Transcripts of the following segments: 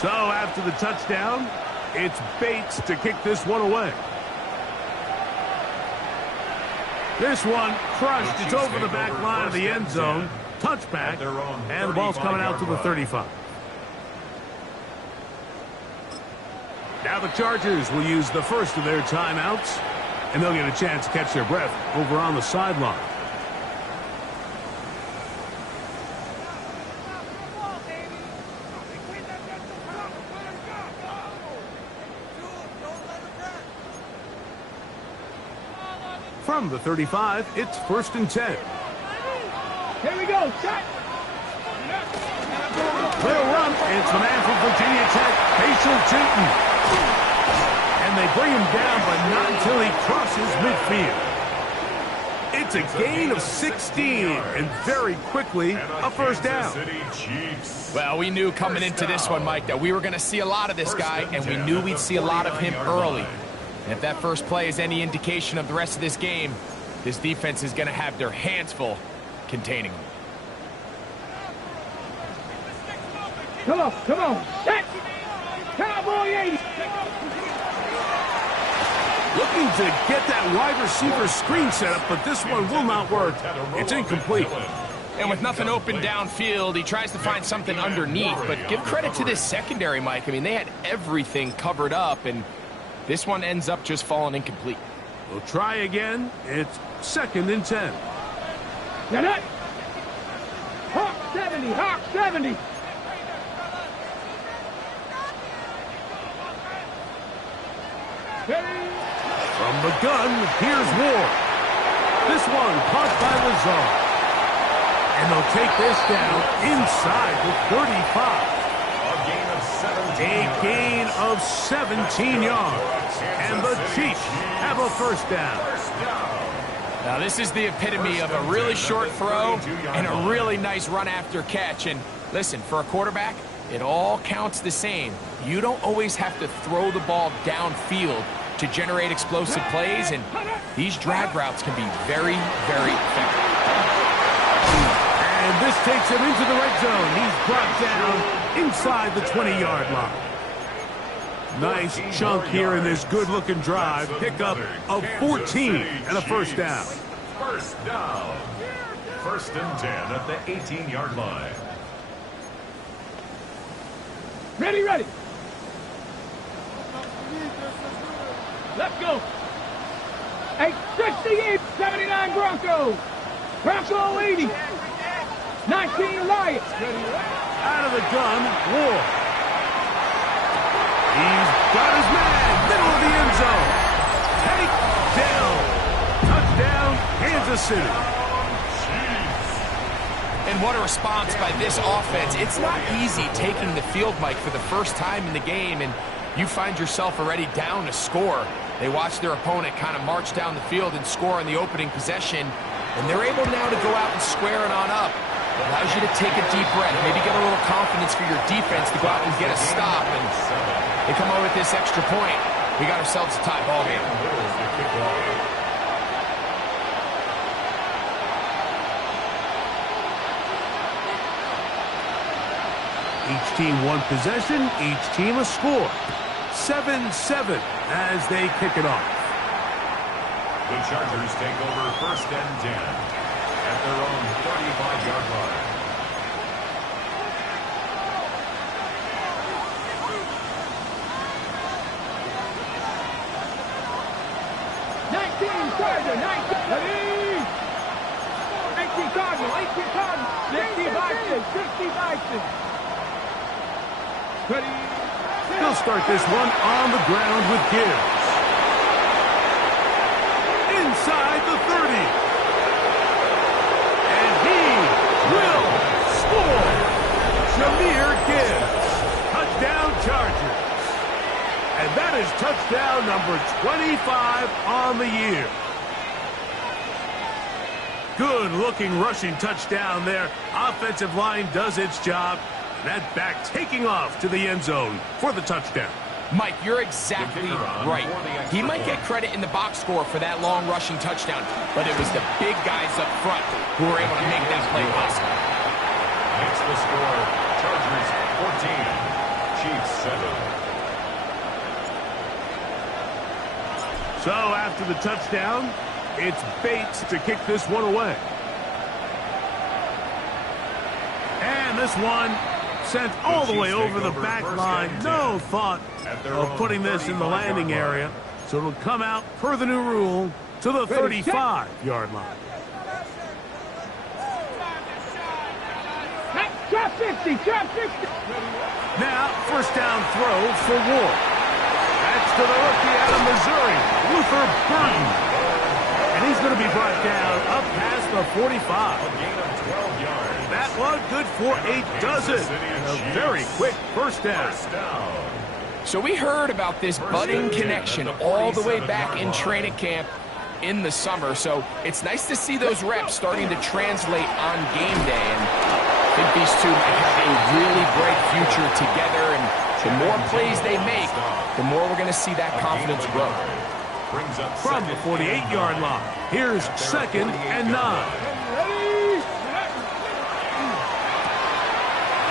So after the touchdown, it's Bates to kick this one away. This one crushed. It's over the back line of the end zone. Touchback, and the ball's coming out to the 35. Now the Chargers will use the first of their timeouts, and they'll get a chance to catch their breath over on the sideline. From the 35, it's 1st and 10. Here we go, shot. Little run. It's the man from Virginia Tech, Facial Chayton. And they bring him down, but not until he crosses midfield. It's a gain of 16, and very quickly, a first down. Well, we knew coming into this one, Mike, that we were going to see a lot of this guy, and we knew we'd see a lot of him early. And if that first play is any indication of the rest of this game, this defense is going to have their hands full containing him. Come on, come on. Set. Cowboy 80. Looking to get that wide receiver screen set up, but this one will not work. It's incomplete. And with nothing open downfield, he tries to find something underneath. But give credit to this secondary, Mike. I mean, they had everything covered up, and this one ends up just falling incomplete. We'll try again. It's 2nd and 10. Get it. Hawk 70, Hawk 70. From the gun, here's Ward. This one caught by Lazar. And they'll take this down inside the 35. A gain of 17 yards. And the Chiefs have a first down. Now, this is the epitome of a really short throw and a really nice run after catch. And listen, for a quarterback, it all counts the same. You don't always have to throw the ball downfield to generate explosive plays, and these drag routes can be very, very effective. And this takes him into the red zone. He's brought down inside the 20-yard line. Nice chunk here in this good-looking drive. Pickup of 14 and a first down. First down. 1st and 10 at the 18-yard line. Ready, ready. Let's go. 868, 79 Broncos. Bronco 80. 19 Lions. Out of the gun, Ward. He's got his man, middle of the end zone. Take down. Touchdown, Kansas City. And what a response by this offense. It's not easy taking the field, Mike, for the first time in the game, and you find yourself already down to score. They watch their opponent kind of march down the field and score on the opening possession, and they're able now to go out and square it on up. It allows you to take a deep breath, maybe get a little confidence for your defense to go out and get a stop, and they come over with this extra point. We got ourselves a tie ball game. Each team one possession, each team a score. 7-7 as they kick it off. The Chargers take over 1st and 10 at their own 35-yard line. Charger, 19. Ready. 18 Cardinal, 18 Cardinal. 60 Bison, 60 Bison. Ready. They'll start this one on the ground with Gibbs. Inside the 30. And he will score. Jahmyr Gibbs. Touchdown Chargers. And that is touchdown number 25 on the year. Good-looking rushing touchdown there. Offensive line does its job. That back taking off to the end zone for the touchdown. Mike, you're exactly right. He might get credit in the box score for that long rushing touchdown, but it was the big guys up front who were able to make that play possible. Makes the score Chargers 14, Chiefs 7. So after the touchdown, it's Bates to kick this one away. And this one sent all the way over the back line. No thought of putting this in the landing area. So it'll come out, per the new rule, to the 35-yard line. Drop 50, drop 50. Now, first down throw for Ward. That's to the rookie out of Missouri, Luther Burton. And he's going to be brought down up past the 45. A gain of 12 yards. That one good for a dozen. And a very quick first down. So we heard about this budding connection all the way back in training camp in the summer. So it's nice to see those reps starting to translate on game day. And I think these two might have a really bright future together. And the more plays they make, the more we're going to see that confidence grow. From the 48-yard line, here's 2nd and 9.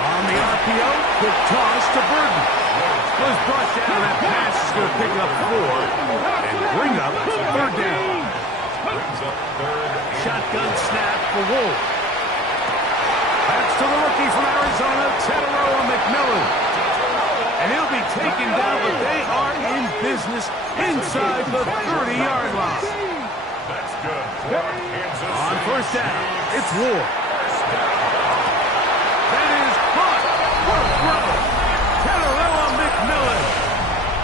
On the RPO, quick toss to Burton. Was brought down. That pass is going to pick up 4 and bring up 3rd down. Shotgun snap for Wolf. That's to the rookie from Arizona, Tedoroa McMillan. And he'll be taken down, but they are in business inside the 30-yard line. That's good for Kansas On City. first down, it's Ward. That is caught. What a throw. Tedoroa McMillan.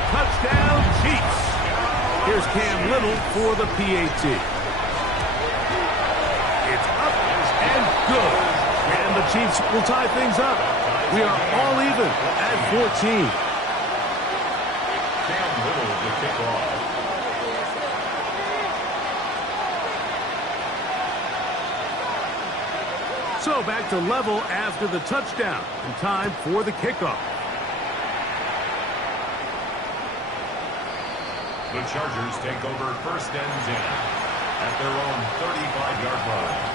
Touchdown, Chiefs. Here's Cam Little for the PAT. It's up and good. And the Chiefs will tie things up. We are all even at 14. Cam Little to kick off. So back to level after the touchdown. And time for the kickoff. The Chargers take over 1st and 10 at their own 35-yard line.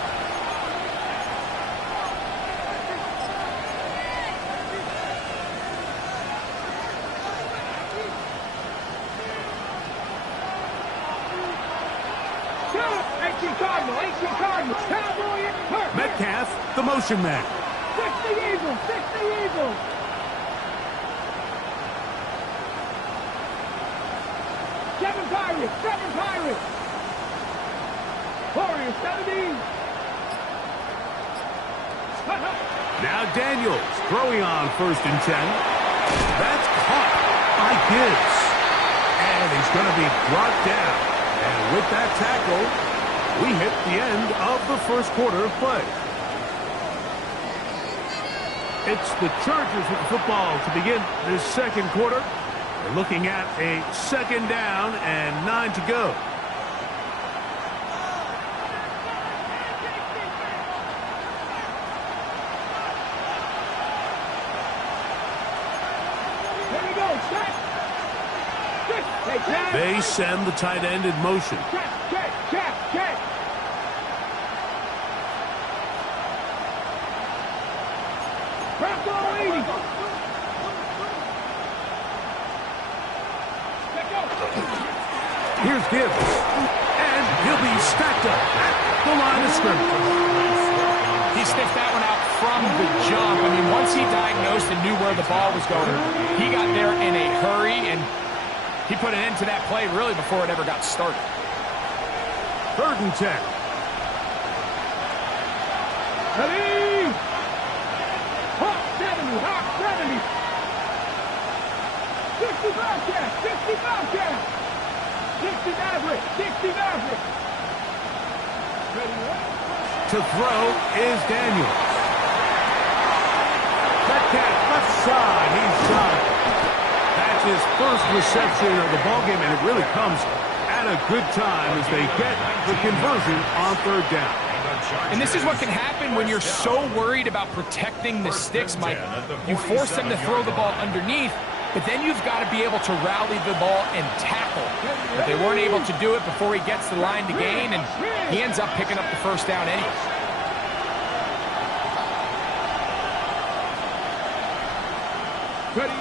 Metcalf, the motion man. 60 Eagles, 60 Eagles. Seven Pirates. Warriors, 17. Now Daniels throwing on 1st and 10. That's caught by Gibbs. And he's going to be brought down. And with that tackle, we hit the end of the first quarter of play. It's the Chargers with the football to begin this second quarter. We're looking at a 2nd down and 9 to go. Here we go, set. They send the tight end in motion. Check. Bronco 80. Here's Gibbs. And he'll be stacked up at the line of scrimmage. He sniffed that one out from the jump. I mean, once he diagnosed and knew where the ball was going, he got there in a hurry, and he put an end to that play really before it ever got started. 3rd and 10. Ready? Hawk 70. 65 catch. 60 Maverick. To throw is Daniels. Metcalf left side. He's got it. That's his first reception of the ballgame, and it really comes at a good time as they get the conversion on 3rd down. And this is what can happen when you're so worried about protecting the sticks, Mike. You force them to throw the ball underneath, but then you've got to be able to rally the ball and tackle. But they weren't able to do it before he gets the line to gain, and he ends up picking up the first down anyway. Ready?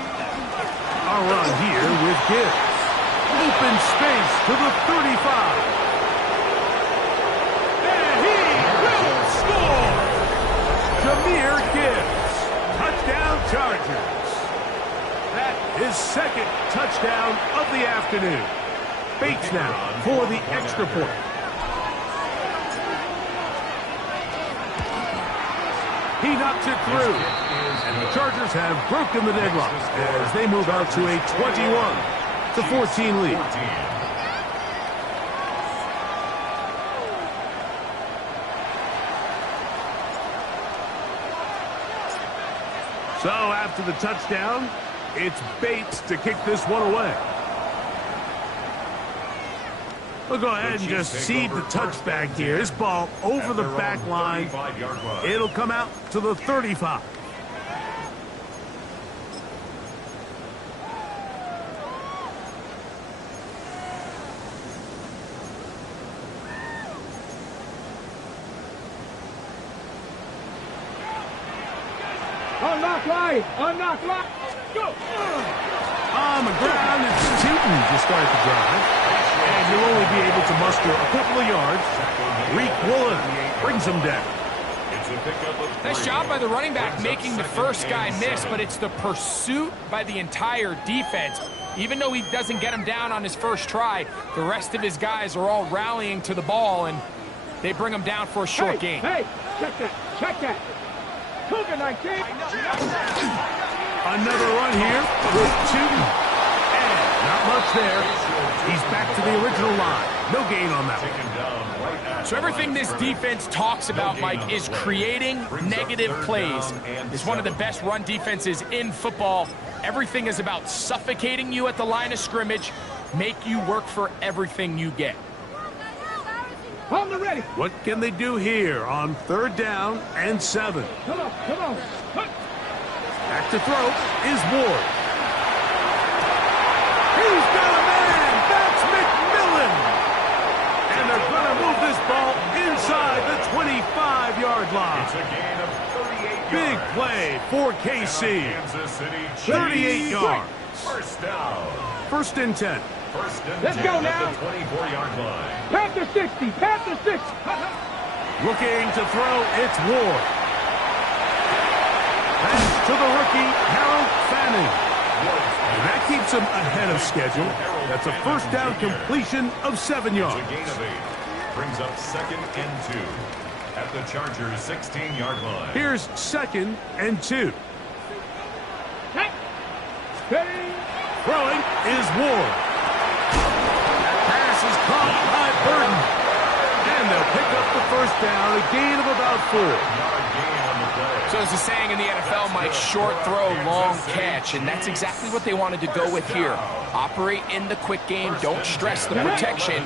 a run here with Gibbs. Open space to the 35. And he will score! Jahmyr Gibbs. Touchdown Chargers. That is second touchdown of the afternoon. Bates now for the extra point. He knocks it through. And the Chargers have broken the deadlock as they move out to a 21-14 lead. So after the touchdown, it's Bates to kick this one away. We'll go ahead and just cede the touchback here. This ball over the back line. It'll come out to the 35. Unlock line! Unlock line! Go! On the ground, it's Tootin to start the drive. And he'll only be able to muster a couple of yards. Reek Woolen brings him down. Nice job by the running back making the first guy miss, but it's the pursuit by the entire defense. Even though he doesn't get him down on his first try, the rest of his guys are all rallying to the ball, and they bring him down for a short gain. Hey, check that, check that. Cougar 19. Another run here with Tootin. And not much there. He's back to the original line. No gain on that one. So everything this defense talks about, Mike, is creating negative plays. It's one of the best run defenses in football. Everything is about suffocating you at the line of scrimmage, make you work for everything you get. On the ready. What can they do here on 3rd down and 7? Come on, come on. Back to throw is Ward. He's got a man. That's McMillan. And they're going to move this ball inside the 25-yard line. It's a gain of 38 Big yards. play for KC. Kansas City 38 yards. First down. 1st and 10. First and Let's 10 go at now. the 24-yard line. Panther 60, Panther 60. Looking to throw, it's Ward. Pass to the rookie, Harold Fanning. And that keeps him ahead of schedule. That's a first down completion of 7 yards. It's a gain of 8. Brings up 2nd and 2 at the Chargers' 16-yard line. Here's 2nd and 2. Throwing is Ward. Pass is caught by Burton. And they'll pick up the first down, a gain of about 4. Yard gain on the play. So as the saying in the NFL, Mike, short throw, long catch, and that's exactly what they wanted to go with here. Operate in the quick game, don't stress the protection,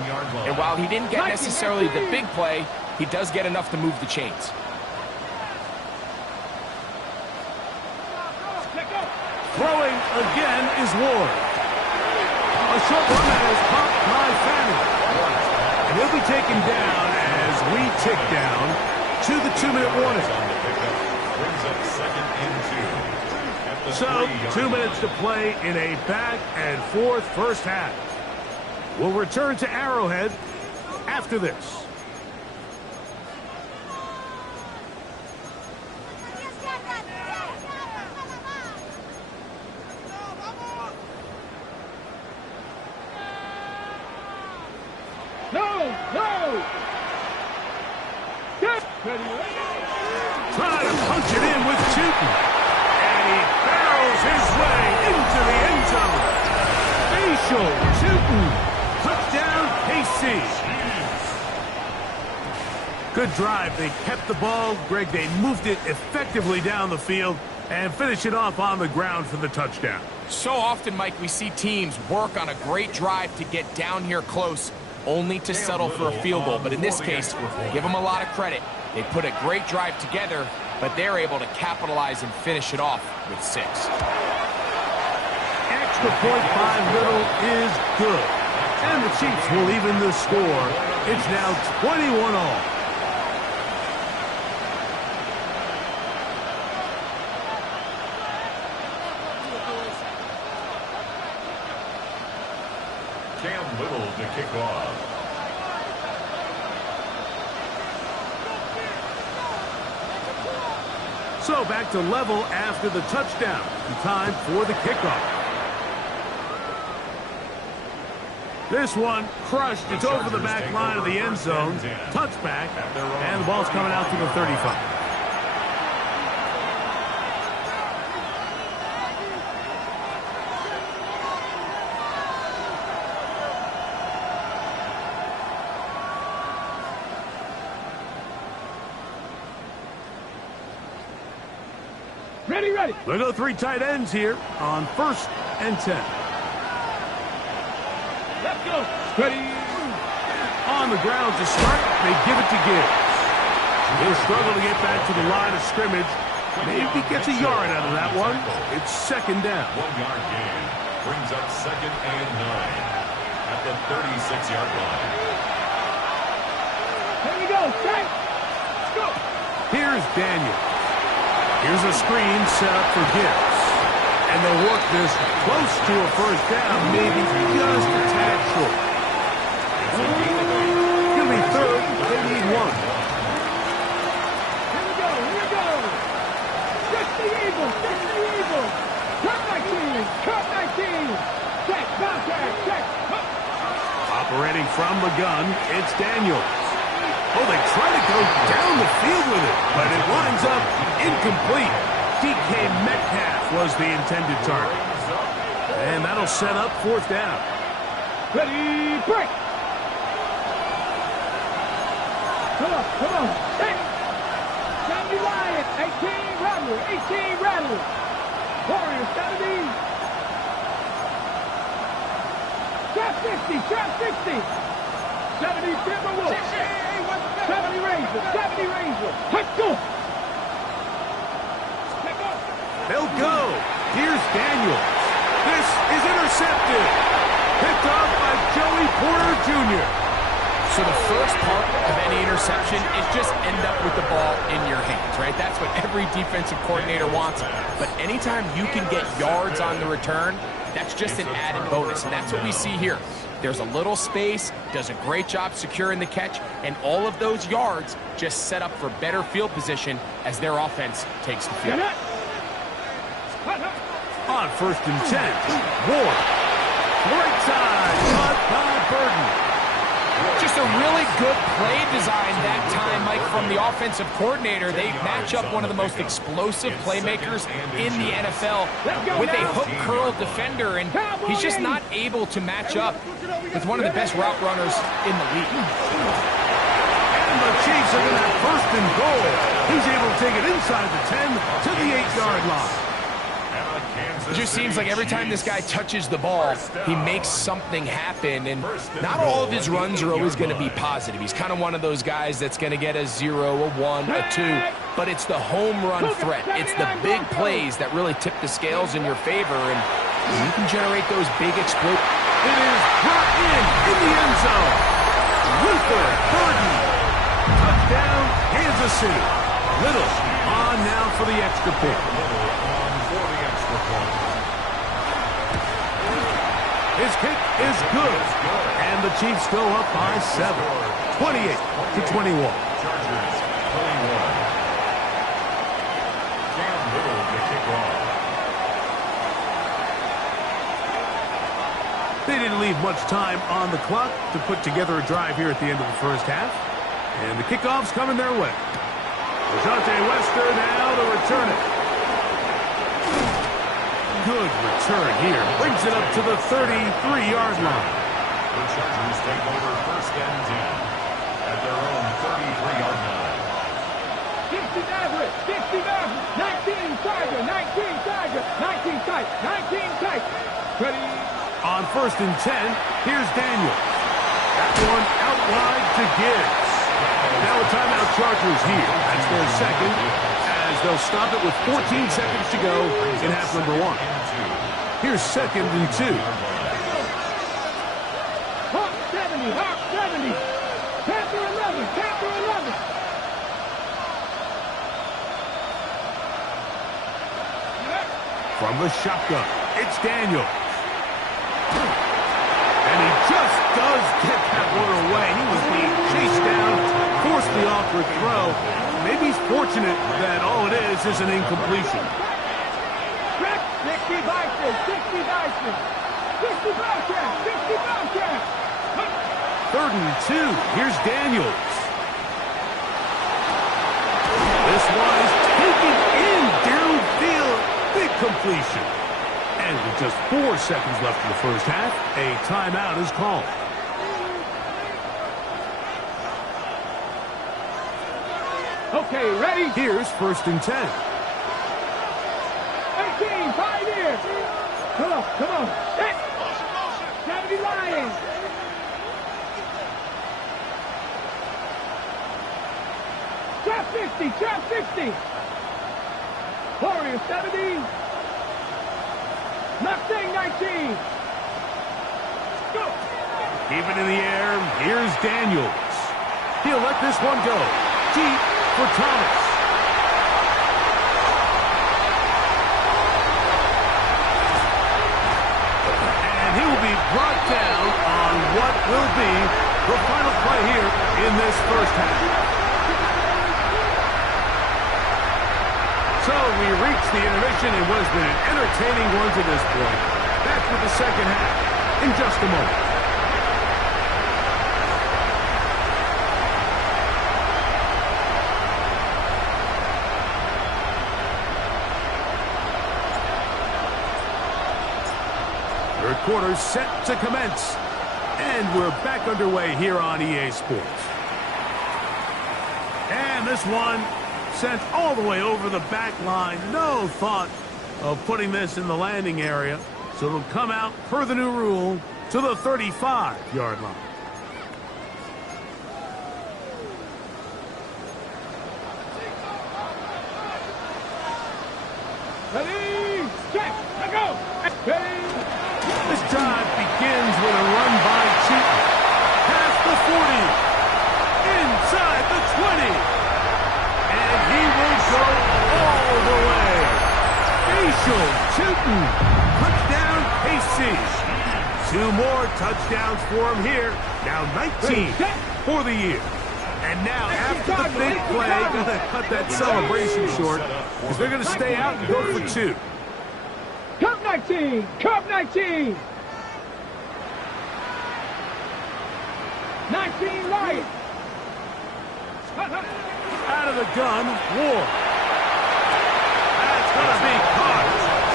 and while he didn't get necessarily the big play, he does get enough to move the chains. Throwing again is Ward. A short run is caught by Fanning. And he'll be taken down as we tick down to the 2-minute warning. Brings up 2nd and 2 at the So, 3-yard 2 line. minutes to play in a back and forth first half. We'll return to Arrowhead after this. No, no. Trying to punch it in with Tootin. And he barrels his way into the end zone. Facial Tootin. Touchdown, KC. Good drive. They kept the ball. Greg, they moved it effectively down the field and finish it off on the ground for the touchdown. So often, Mike, we see teams work on a great drive to get down here close, only to settle for a field goal. But in this case, give them a lot of credit. They put a great drive together, but they're able to capitalize and finish it off with 6. Extra point by Little is good. And the Chiefs will even the score. It's now 21-all. Cam Little to kick off. So back to level after the touchdown. Time for the kickoff. This one crushed. It's over the back line of the end zone. Touchback. And the ball's coming out to the 35. Ready. We'll go 3 tight ends here on 1st and 10. Let's go. Ready. On the ground to start, they give it to Gibbs. He'll struggle to get back to the line of scrimmage. Maybe he gets a yard out of that one. It's 2nd down. 1-yard gain brings up 2nd and 9 at the 36-yard line. Here we go. Set. Go. Here's Daniel. Here's a screen set up for Gibbs. And they'll work this close to a 1st down, maybe just a tad short. He'll be 3rd, but they need 1. Here we go. Fix the Eagles. Cut 19. Check, contact, check. Operating from the gun, it's Daniels. Oh, they try to go down the field with it, but it winds up incomplete. DK Metcalf was the intended target. And that'll set up 4th down. Ready, break. Come on. Hey. 70 Lions, 18 Rattler. Warriors, 70. Trap 60. 70 Timberwolves. 70 Razor. Let's go. They'll go. Here's Daniels. This is intercepted. Picked off by Joey Porter Jr. So the first part of any interception is just end up with the ball in your hands, right? That's what every defensive coordinator wants. But anytime you can get yards on the return, that's just an added bonus, and that's what we see here. There's a little space, does a great job securing the catch, and all of those yards just set up for better field position as their offense takes the field. On 1st and 10, Ward. Right side, caught by Burton. Just a really good play design that time, Mike, from the offensive coordinator. They match up one of the most explosive playmakers in the NFL with a hook curl defender, and he's just not able to match up with one of the best route runners in the league. And the Chiefs are going to have 1st and goal. He's able to take it inside the 10 to the 8-yard line. It just seems like every time this guy touches the ball, he makes something happen, and not all of his runs are always going to be positive. He's kind of one of those guys that's going to get a 0, a 1, a 2, but it's the home run threat. It's the big plays that really tip the scales in your favor, and you can generate those big explosions. It is brought in the end zone. Luther Burden. Touchdown, Kansas City. Little on now for the extra point. His kick is good. And the Chiefs go up by 7. 28-21. Chargers, 21. Cam Little to kick off. They didn't leave much time on the clock to put together a drive here at the end of the 1st half. And the kickoff's coming their way. Dejounte Wester now to return it. Good return here. Brings it up to the 33-yard line. The Chargers take over 1st and 10 at their own 33-yard line. 60 Maverick. 19 Tiger. 19 tight. Ready. On 1st and 10, here's Daniel. That one out wide to Gibbs. Now a timeout Chargers here. That's their 2nd, as they'll stop it with 14 seconds to go in half number 1. Here's 2nd and 2. Hawk 70. Panther 11. From the shotgun, it's Daniel. And he just Thomas does get that one away. He was being chased down, forced the awkward throw. Maybe he's fortunate that all it is an incompletion. 60 Vikings, 60 Vikings, 60 Vikings, 60 Vikings. 3rd and 2. Here's Daniels. This one is taken in downfield. Big completion. And with just 4 seconds left in the first half, a timeout is called. Okay, ready? Here's 1st and 10. 18, 5 here. Come on. Set. Gotta be lying. Trap 50. Warrior 70. Mustang 19. Go. Keep it in the air. Here's Daniels. He'll let this one go. Deep for Thomas. And he will be brought down on what will be the final play here in this first half. So we reach the intermission in what has been an entertaining one to this point. Back with the second half in just a moment. Third quarter set to commence. And we're back underway here on EA Sports. And this one sent all the way over the back line. No thought of putting this in the landing area. So it'll come out, per the new rule, to the 35-yard line. Ready, check, let go. Ready. This drive begins with a run by Cheaton. Past the 40. Inside the 20. And he will go all the way. Facial Cheaton. Touchdown, KC. 2 more touchdowns for him here. Now 19 for the year. And now, after the big play, going to cut that celebration short because they're going to stay out and go for 2. Cup 19! Cup 19! 19 right! Out of the gun, Ward. That's going to be caught.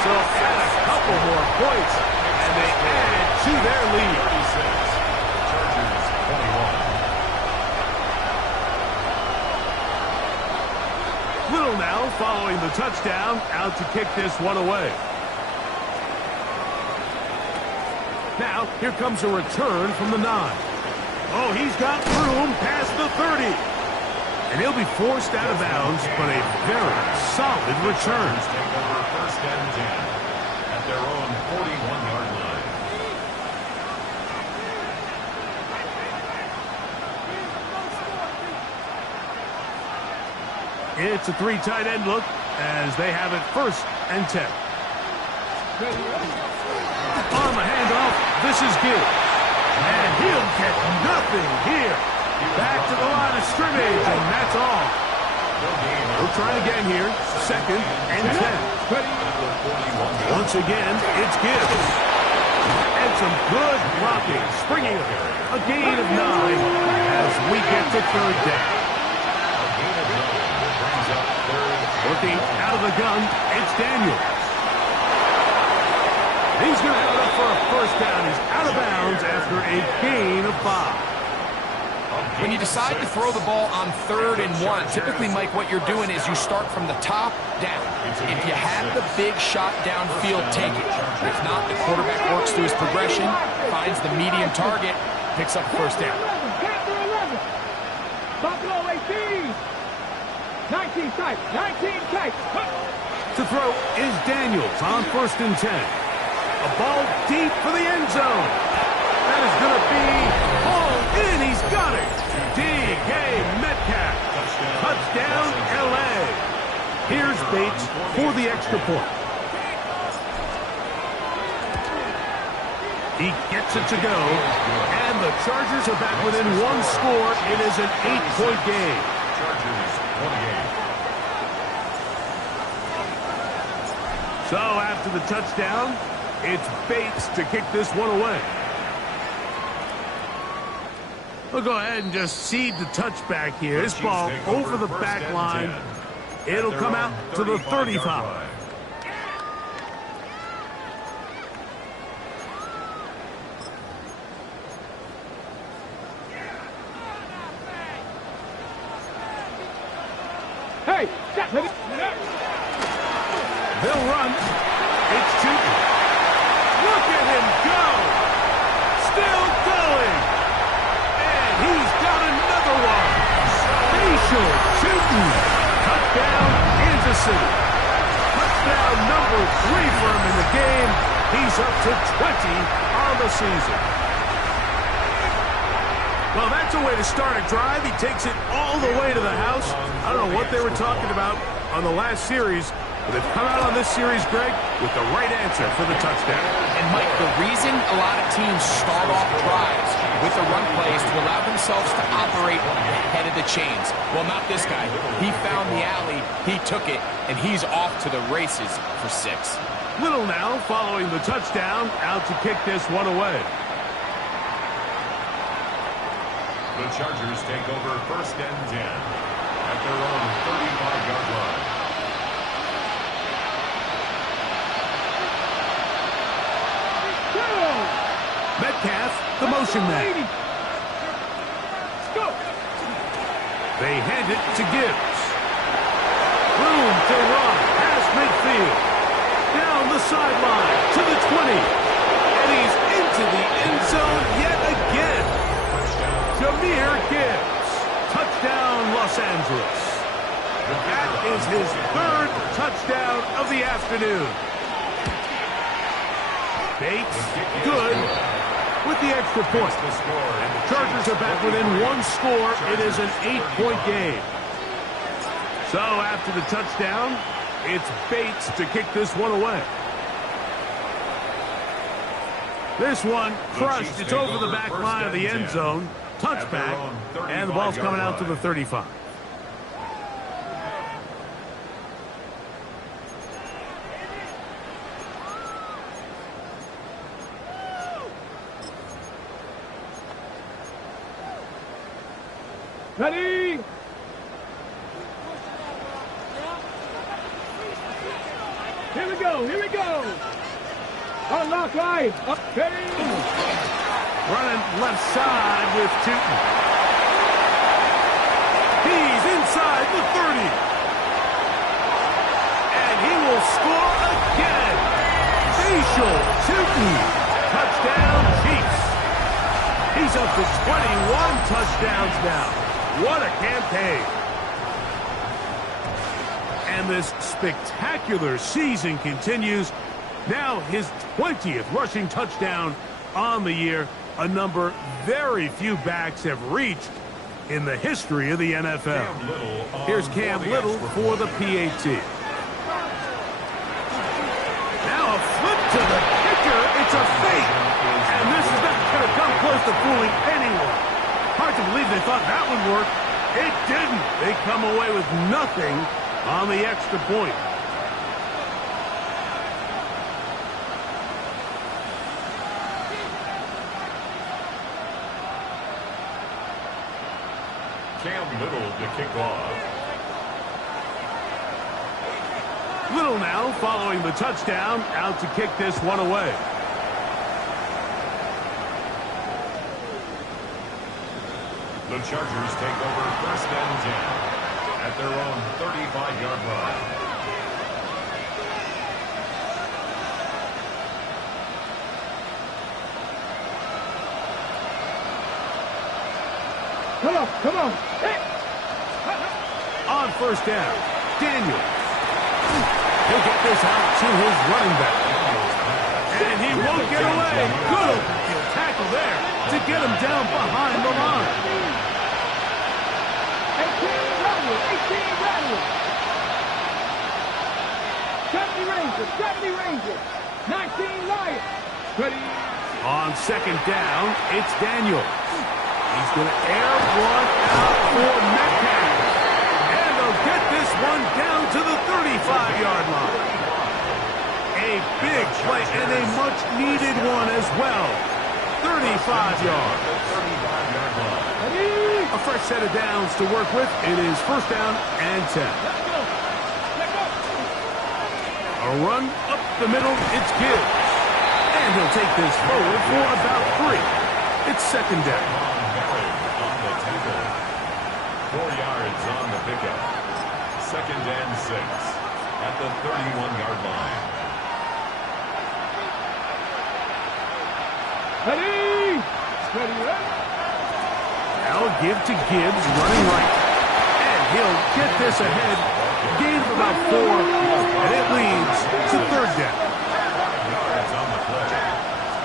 So add a couple more points, and they add to their lead. 36. Chargers 21. Little now following the touchdown, out to kick this one away. Now, here comes a return from the 9. Oh, he's got room past the 30. And he'll be forced out of bounds, but a very solid return. Take over 1st and 10 at their own 41-yard line. It's a 3 tight end look as they have it 1st and 10. On the handoff, this is Gibbs. And he'll get nothing here. Back to the line of scrimmage, and that's all. We'll try again here. 2nd and 10. Once again, it's Gibbs. And some good blocking. Springing a gain of 9 as we get to 3rd down. Working out of the gun, it's Daniels. He's going to have it up for a 1st down. He's out of bounds after a gain of 5. When you decide to throw the ball on 3rd and 1, typically, Mike, what you're doing is you start from the top down. If you have the big shot downfield, take it. If not, the quarterback works through his progression, finds the medium target, picks up the 1st down. Buffalo 18. 19 tight. 19 tight. To throw is Daniels on 1st and 10. A ball deep for the end zone. That is going to be hauled in. He's got it. D.K. Metcalf. Touchdown, L.A. Here's Bates for the extra point. He gets it to go, and the Chargers are back within one score. It is an 8-point game. Chargers, 28. So after the touchdown, it's Bates to kick this one away. We'll go ahead and just cede the touchback here. This ball over the back line. It'll come out to the 35. Hey, They'll run. It's Tootin. Look at him go. Still going. And he's got another one. Facial Tootin. Touchdown, Kansas City. Touchdown number 3 for him in the game. He's up to 20 on the season. Well, that's a way to start a drive. He takes it all the way to the house. I don't know what they were talking about on the last series, but they've come out on this series, Greg, with the right answer for the touchdown. And, Mike, the reason a lot of teams start off drives with the run plays to allow themselves to operate ahead of the chains. Well, not this guy. He found the alley, he took it, and he's off to the races for 6. Little now following the touchdown, out to kick this one away. The Chargers take over 1st and 10 at their own 35-yard line. Metcalf, the motion man. They hand it to Gibbs. Room to run past midfield. Down the sideline to the 20. And he's into the end zone yet again. Jahmyr Gibbs. Touchdown, Los Angeles. That is his 3rd touchdown of the afternoon. Bates, good, with the extra point. And the Chargers are back within one score. It is an 8-point game. So after the touchdown, it's Bates to kick this one away. This one crushed. It's over the back line of the end zone. Touchback, and the ball's coming out to the 35. Ready? Here we go, here we go. Unlock line. Okay. Running left side with Tootin. He's inside the 30. And he will score again. Facial Tootin. Touchdown, Chiefs. He's up to 21 touchdowns now. What a campaign. And this spectacular season continues. Now his 20th rushing touchdown on the year. A number very few backs have reached in the history of the NFL. Here's Cam Little for the PAT. Now a flip to the kicker. It's a fake. And this is not going to come close to fooling anyone. Hard to believe they thought that would work. It didn't. They come away with nothing on the extra point. Cam Little to kick off. Little now following the touchdown, out to kick this one away. The Chargers take over 1st and 10 at their own 35-yard line. Come on, come on. Hey. On 1st down, Daniels. He'll get this out to his running back. And he won't get away. Good tackle there to get him down behind the line. 18 Rangers. 70 Rangers. 19 Lions. Ready? On second down, it's Daniel. He's going to air one out for Metcalf. And they'll get this one down to the 35-yard line. A big play and a much-needed one as well. 35 yards. A fresh set of downs to work with. It is first down and 10. A run up the middle. It's Gibbs. And he'll take this forward for about 3. It's second down. 4 yards on the pickup. Second and 6 at the 31-yard line. Ready! Ready, ready. Now give to Gibbs running right. And he'll get this ahead. Gain of about 4. And it leads to third down. Yards on the play.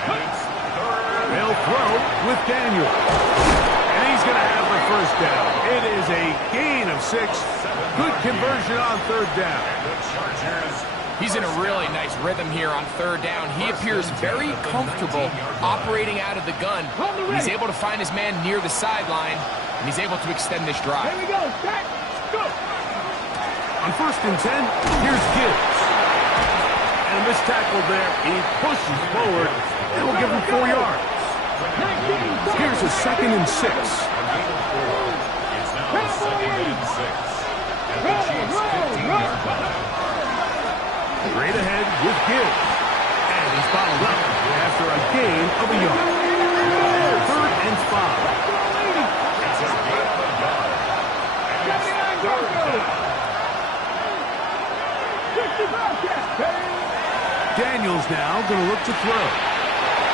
And it's third. They'll throw with Daniel. And he's going to have the first down. It is a gain of 6. Good conversion on third down. The Chargers. He's in a really nice rhythm here on third down. He appears very comfortable operating out of the gun. He's able to find his man near the sideline, and he's able to extend this drive. Here we go. Back. Go. On first and 10, here's Gibbs. And a missed tackle there. He pushes forward, and will give him 4 yards. Here's a second and 6. It's now second and 6 at the Chiefs' 15-yard line. Straight ahead with Gibbs. And he's bottled up after a gain of a yard. Third and 5. It's a gain of a yard. And it's third down. Daniels now going to look to throw.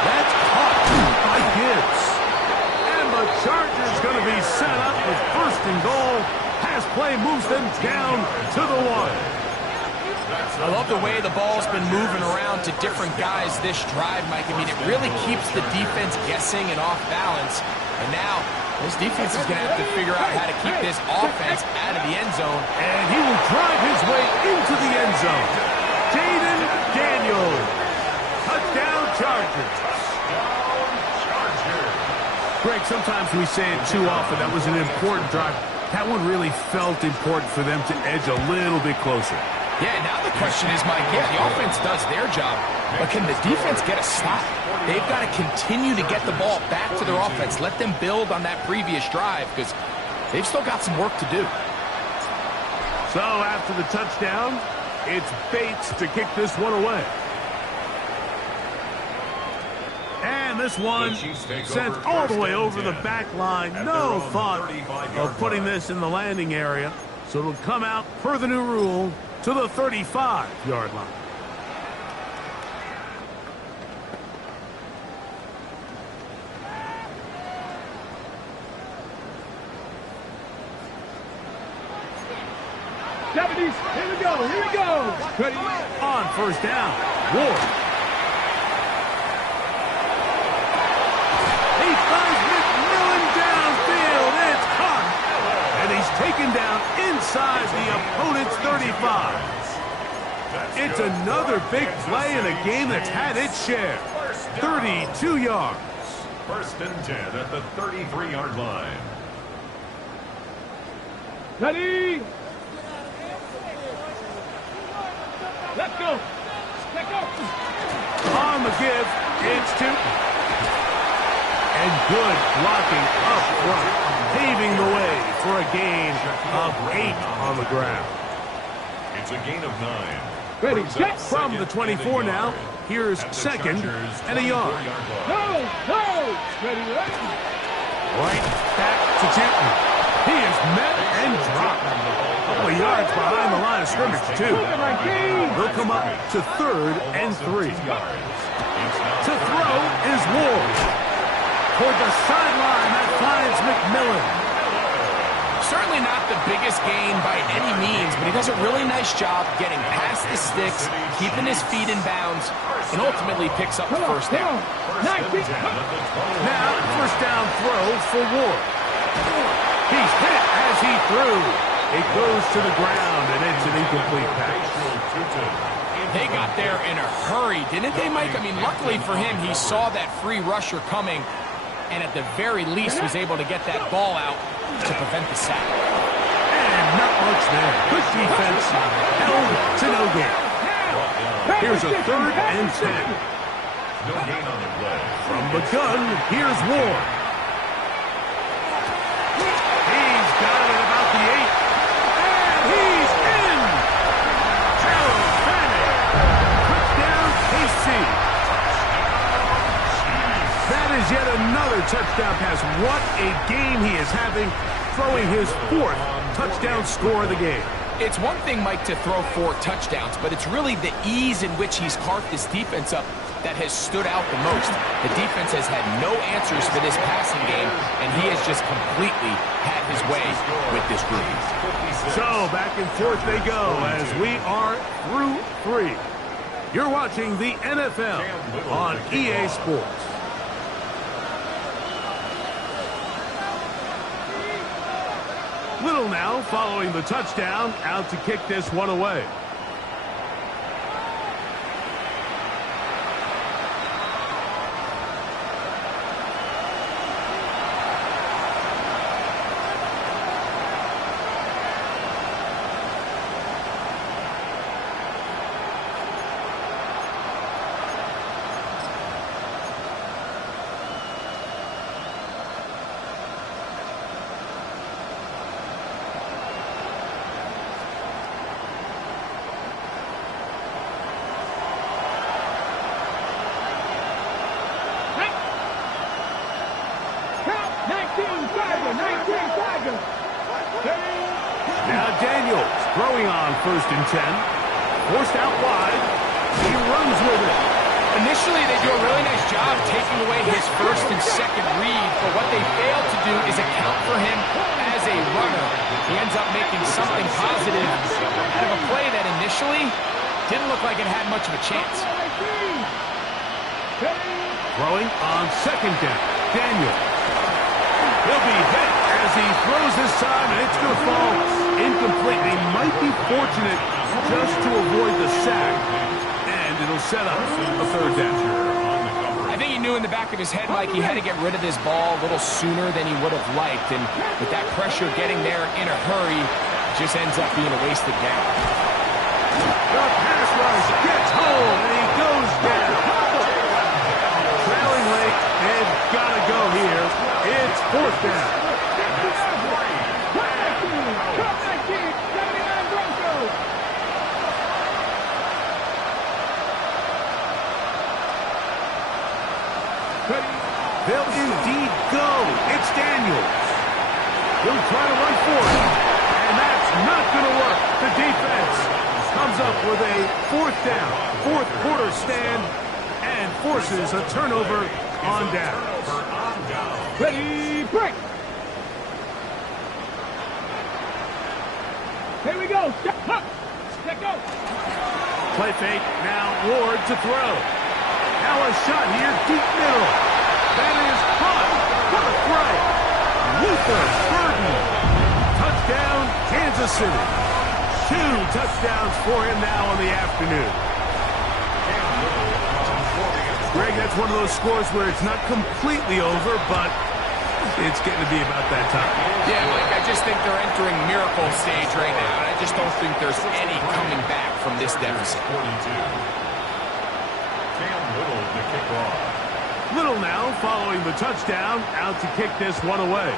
That's caught by Gibbs. And the Chargers going to be set up with first and goal. Pass play moves them down to the 1. I love the way the ball's been moving around to different guys this drive, Mike. I mean, it really keeps the defense guessing and off balance. And now, this defense is going to have to figure out how to keep this offense out of the end zone. And he will drive his way into the end zone. Jaden Daniels. Touchdown Chargers. Greg, sometimes we say it too often. That was an important drive. That one really felt important for them to edge a little bit closer. Yeah, now the question is, Mike, yeah, the offense does their job, but can the defense get a stop? They've got to continue to get the ball back to their offense. Let them build on that previous drive, because they've still got some work to do. So after the touchdown, it's Bates to kick this one away. And this one sent all the way over the back line. No thought of putting this in the landing area. So it'll come out per the new rule to the 35-yard line. Deputies, here we go. Here we go. Ready? On first down, Ward. He finds McMillan downfield. It's caught. And he's taken down inside the opponent's 35. It's another big play in a game that's had its share. 32 yards. First and 10 at the 33-yard line. Ready? Let's go. Let's go. On the give, it's Tootin. And good blocking up front, paving the way for a gain of 8 on the ground. It's a gain of 9. Ready, set. From the 24 now, here's second and a yard. No, no. Ready, ready. Right back to Tootin. He is met and dropped. A couple of yards behind the line of scrimmage, too. They'll come up to third and 3. To throw is Ward. Toward the sideline, that finds McMillan. Certainly not the biggest gain by any means, but he does a really nice job getting past the sticks, keeping his feet in bounds, and ultimately picks up the first down. Now, first down throw for Ward. He's hit as he threw. It goes to the ground, and it's an incomplete pass. They got there in a hurry, didn't they, Mike? I mean, luckily for him, he saw that free rusher coming, and at the very least was able to get that ball out to prevent the sack. And not much there. Good defense. Held to no gain. Here's a 3rd and 10. No gain on the play. From the gun, here's Ward. He's got it at about the 8. And he's in! Gerald Fanning. Touchdown, KC. That is yet another touchdown pass. What a game he is having, throwing his 4th touchdown score of the game. It's one thing, Mike, to throw 4 touchdowns, but it's really the ease in which he's carved this defense up that has stood out the most. The defense has had no answers for this passing game, and he has just completely had his way with this group. So back and forth they go as we are through 3. You're watching the NFL on EA Sports. Little now following the touchdown, out to kick this one away. Now Daniels throwing on 1st and 10. Forced out wide. He runs with it. Initially, they do a really nice job taking away his 1st and 2nd read, but what they fail to do is account for him as a runner. He ends up making something positive out of a play that initially didn't look like it had much of a chance. Throwing on 2nd down. Daniels. He'll be hit as he throws this time, and it's going to fall incomplete. They might be fortunate just to avoid the sack, and it'll set up a 3rd down. I think he knew in the back of his head, Mike, he had to get rid of this ball a little sooner than he would have liked, and with that pressure getting there in a hurry, it just ends up being a wasted down. The pass rush gets home, and he goes down. Trailing late, they've got to go here. It's 4th down. They'll indeed go. It's Daniels. He'll try to run for it. And that's not going to work. The defense comes up with a 4th down, 4th quarter stand, and forces a turnover on down. Ready, break. Here we go. Step up. Step go. Play fake. Now Ward to throw. Now a shot here, deep middle. That is caught for the throw. Luther Burden. Touchdown, Kansas City. 2 touchdowns for him now on the afternoon. Greg, that's one of those scores where it's not completely over, but it's getting to be about that time. Yeah, Mike, I just think they're entering miracle stage right now, and I just don't think there's any coming back from this deficit. 42. Cam Little to kick off. Little now following the touchdown, out to kick this one away.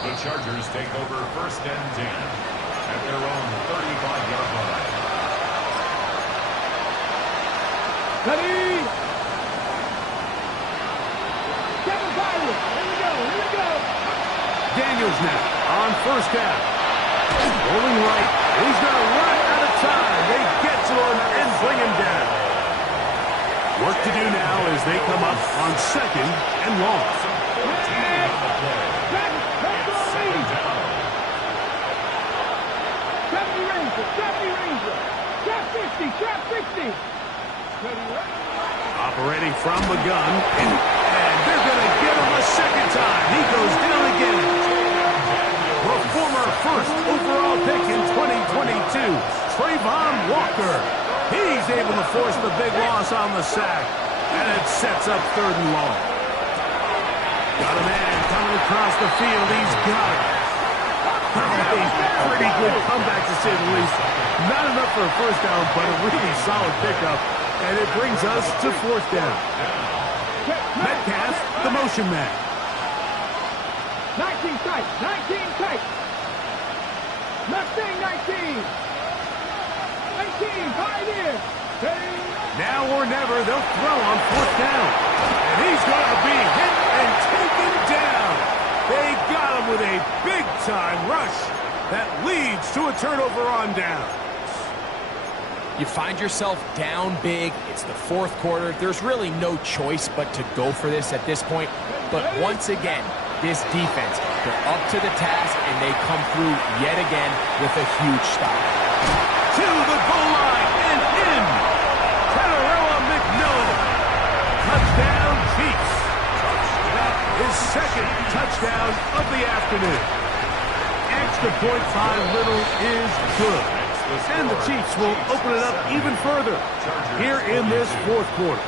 The Chargers take over 1st and 10 at their own 35-yard line. Ready. Kevin Byron. Here we go. Here we go. Daniels now on 1st down. Rolling right. He's going to run out of time. They get to him and bring him down. Work to do now as they come up on 2nd and long. Trap 60. Operating from the gun, and they're going to get him a 2nd time. He goes down again. The Trayvon Walker. He's able to force the big loss on the sack. And it sets up 3rd and long. Got a man coming across the field. He's got it. A pretty good comeback, to say the least. Not enough for a first down, but a really solid pickup. And it brings us to 4th down. Metcalf, the motion man. 19 tight, 19 tight. Left thing, 19. 19, hide in. Now or never, they'll throw on 4th down. And he's going to be hit and taken down. They got him with a big-time rush that leads to a turnover on down. You find yourself down big. It's the 4th quarter. There's really no choice but to go for this at this point. But once again, this defense, they're up to the task, and they come through yet again with a huge stop. To the goal line and in. Tadarella McMillan. Touchdown, Chiefs. That is 2nd touchdown of the afternoon. Extra point by Little is good. And the Chiefs will open it up even further here in this 4th quarter.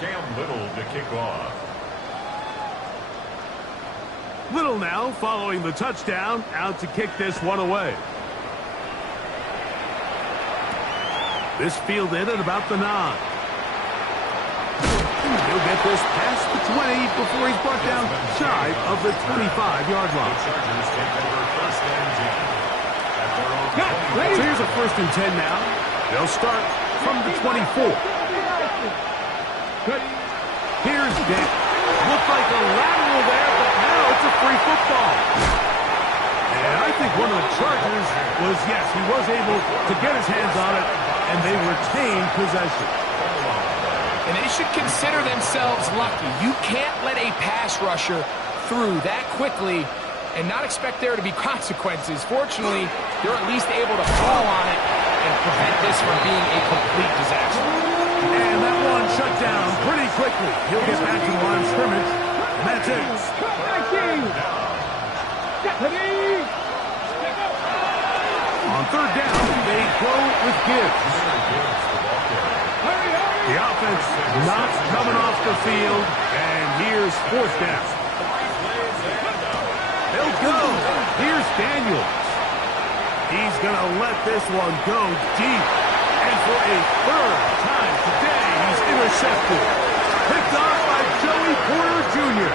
Cam Little to kick off. Little now following the touchdown, out to kick this one away. This fielded at about the 9. He'll get this past the 20 before he's brought down shy of the 25-yard line. The Chargers take over 1st and 10. At their own 20. So here's a 1st and 10 now. They'll start from the 24. Here's Dick. Looked like a lateral there, but now it's a free football. And I think one of the Chargers was, yes, he was able to get his hands on it, and they retained possession. And they should consider themselves lucky. You can't let a pass rusher through that quickly and not expect there to be consequences. Fortunately, they're at least able to fall on it and prevent this from being a complete disaster. And that one shut down pretty quickly. He'll get back to the line of scrimmage. And that's it. On 3rd down, they go with Gibbs. The offense not coming off the field, and here's 4th down. They'll go. Here's Daniels. He's going to let this one go deep. And for a 3rd time today, he's intercepted. Picked off by Joey Porter Jr.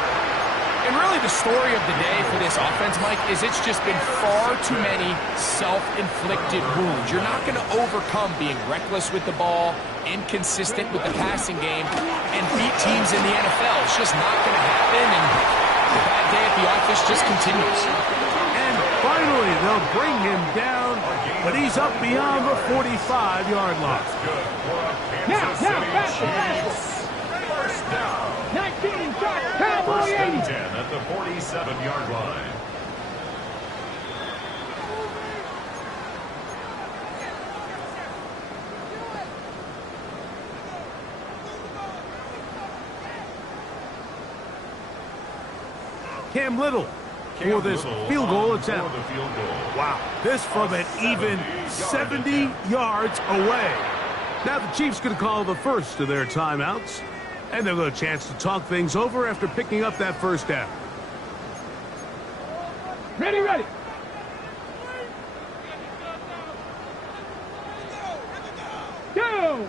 And really the story of the day for this offense, Mike, is it's just been far too many self-inflicted wounds. You're not going to overcome being reckless with the ball, inconsistent with the passing game, and beat teams in the NFL. It's just not going to happen, and the bad day at the office just continues. And finally, they'll bring him down, but he's up beyond the 45-yard line. Now, faster. 19 shot, Cowboy 80. 10 at the 47-yard line. Cam Little for this field goal attempt. Wow, this from an even 70 yards away. Now the Chiefs going to call the first of their timeouts, and they'll get a chance to talk things over after picking up that 1st down. Ready. Go.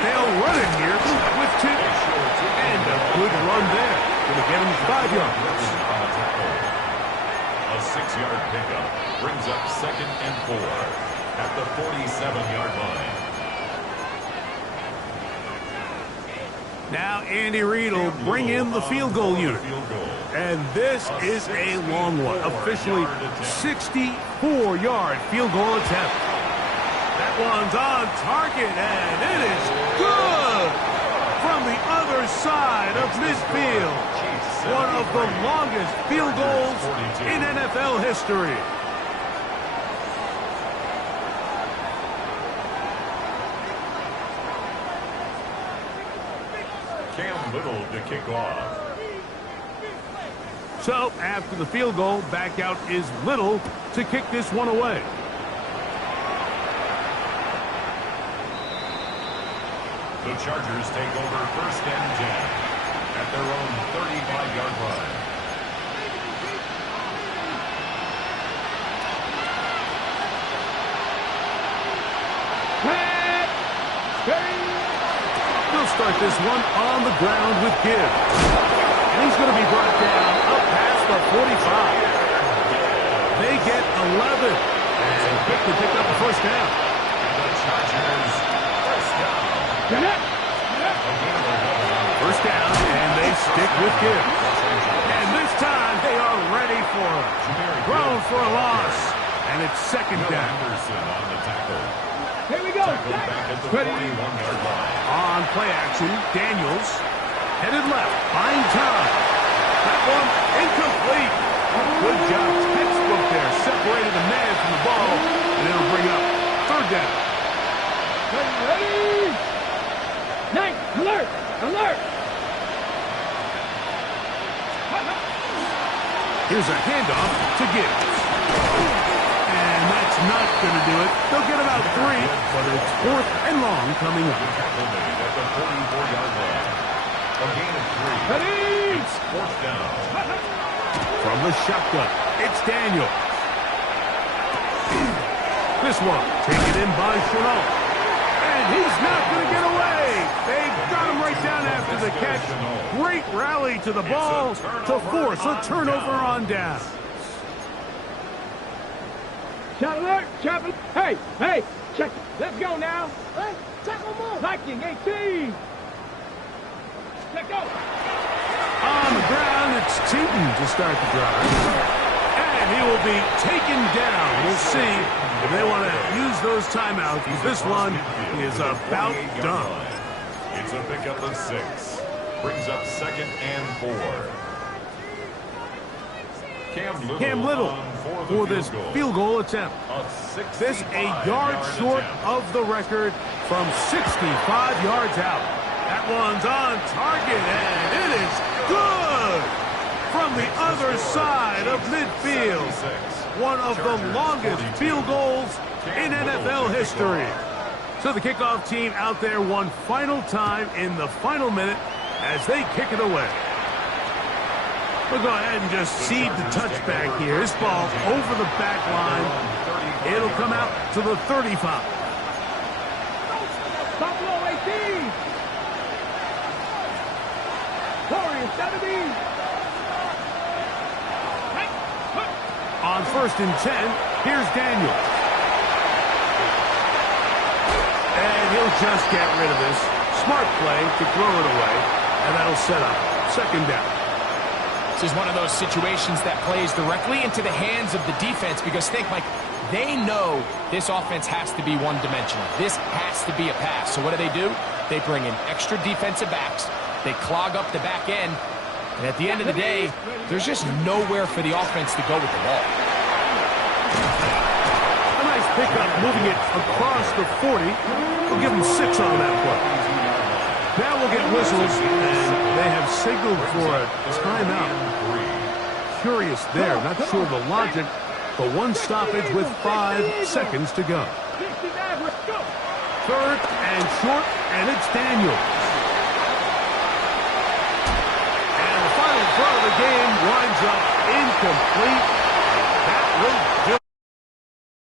They'll run it here with 2. And a good run there. Going to get him 5 yards. A 6-yard pickup brings up 2nd and 4 at the 47-yard line. Now Andy Reid will bring in the field goal unit. And this is a long one. Officially 64-yard field goal attempt. That one's on target, and it is good from the other side of midfield. One of the longest field goals in NFL history. Cam Little to kick off. So, after the field goal, back out is Little to kick this one away. The Chargers take over first and 10 at their own 35-yard line. They'll start this one on the ground with Gibbs. And he's going to be brought down up past the 45. They get 11 and quickly pick up the first down. The Chargers first down. First down, and they stick with Gibbs. And this time, they are ready for him. Thrown for a loss, and it's second down. Anderson on the tackle. Here we go. Back at the 41-yard line. On play action, Daniels headed left, buying time. That one incomplete. Good job, textbook there. Separated the man from the ball, and it'll bring up third down. Ready. Night, alert, alert. Here's a handoff to Gibbs. And that's not going to do it. They'll get about 3, but it's fourth and long coming up. At the 44-yard line. A gain of 3. Ready. It's fourth down. From the shotgun, it's Daniel. This one taken in by Chenault. And he's not going to get away. They got him right down after the catch. Great rally to the ball to force a turnover on down. Shot alert, chop it. Hey, hey, check it. Let's go now. Hey, tackle more. Viking 18. Let's go. On the ground, it's Tootin to start the drive. And he will be taken down. We'll see if they want to use those timeouts, because this one is about done. It's a pickup of 6. Brings up second and 4. Cam Little for this field goal attempt. This a yard short of the record from 65 yards out. That one's on target, and it is good from the other side of midfield. One of the longest field goals in NFL history. So the kickoff team out there one final time in the final minute as they kick it away. We'll go ahead and just cede the touchback here. This ball over the back line. It'll come out to the 35. Buffalo 18. Warriors 17. On first and 10, here's Daniels. And he'll just get rid of this. Smart play to throw it away, and that'll set up second down. This is one of those situations that plays directly into the hands of the defense, because think, Mike, they know this offense has to be one-dimensional. This has to be a pass. So what do? They bring in extra defensive backs. They clog up the back end. And at the end of the day, there's just nowhere for the offense to go with the ball. A nice pickup, moving it across the 40. We'll give them 6 on that play. Now we'll get whistles, and they have signaled for a timeout. Curious there, not sure the logic, but one stoppage with 5 seconds to go. Third and short, and it's Daniels. And the final throw of the game winds up incomplete.